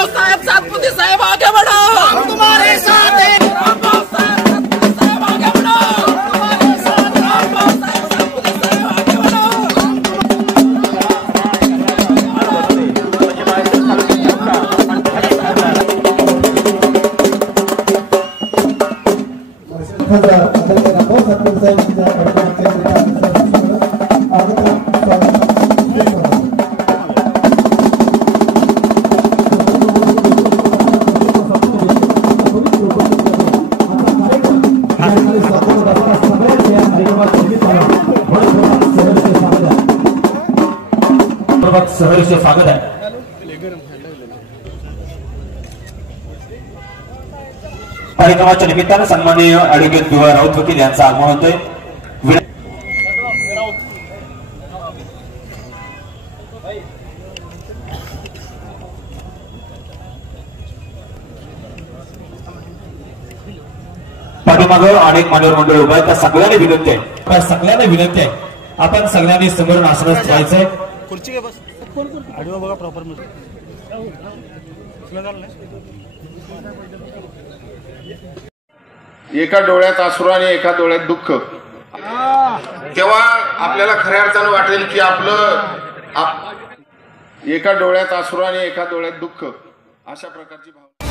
रामभाऊ साहेब सातपुते साहेब आगे बढ़ो, हम तुम्हारे साथ हैं। रामभाऊ साहेब सातपुते साहेब आगे बढ़ो, तुम्हारे साथ। रामभाऊ साहेब सातपुते साहेब आगे बढ़ो। सहर्ष स्वागत आहे। कार्यक्रमाच्या निमित्तानं सन्माननीय ॲडव्होकेट बी.वाय. राऊत वकील यांचं आगमन होतंय। पाठीमागं अनेक मान्यवर मंडळ उभं आहे, त्या सगळ्यांनी विनंती आहे, आपण सगळ्यांनी समोरून आसनास व्हायचंय। खुर्ची घे बस, आडवा बघा प्रॉपर मध्ये। एका डोळ्यात अश्रू आणि एका डोळ्यात दुःख, तेव्हा आपल्याला खऱ्या अर्थानं वाटेल की आपलं एका डोळ्यात अश्रू आणि एका डोळ्यात दुःख, अशा प्रकारची भावना।